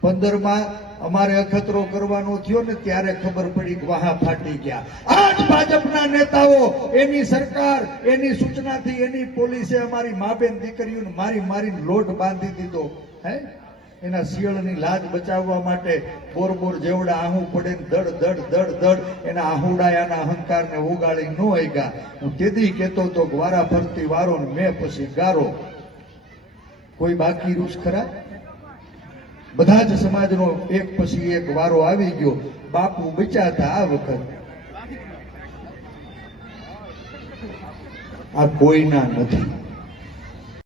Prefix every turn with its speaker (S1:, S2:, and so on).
S1: પંદરમાં અમારે અખતરો કરવાનો થયો ને ત્યારે ખબર પડી કે વાહા ફાટી ગયા. આજ ભાજપના નેતાઓ, એની સરકાર, એની સૂચનાથી એની પોલીસે અમારી માબેન દીકરીઓને મારી મારીને લોટ બાંધી દીધો. હે? એના શિયળની લાજ બચાવવા માટે બોર બોર જેવડા આહું પડે દડ દડ દડ દડ એના આહુડાયાના અહંકારને ઉગાડી ન ગયા હું તેદી કહેતો તો વારા ફરતી વારો ને મેં પછી ગારો. કોઈ બાકી રૂસ ખરા? બધા જ સમાજનો એક પછી એક વારો આવી ગયો. બાપુ બચાતા આ વખત, આ કોઈના નથી.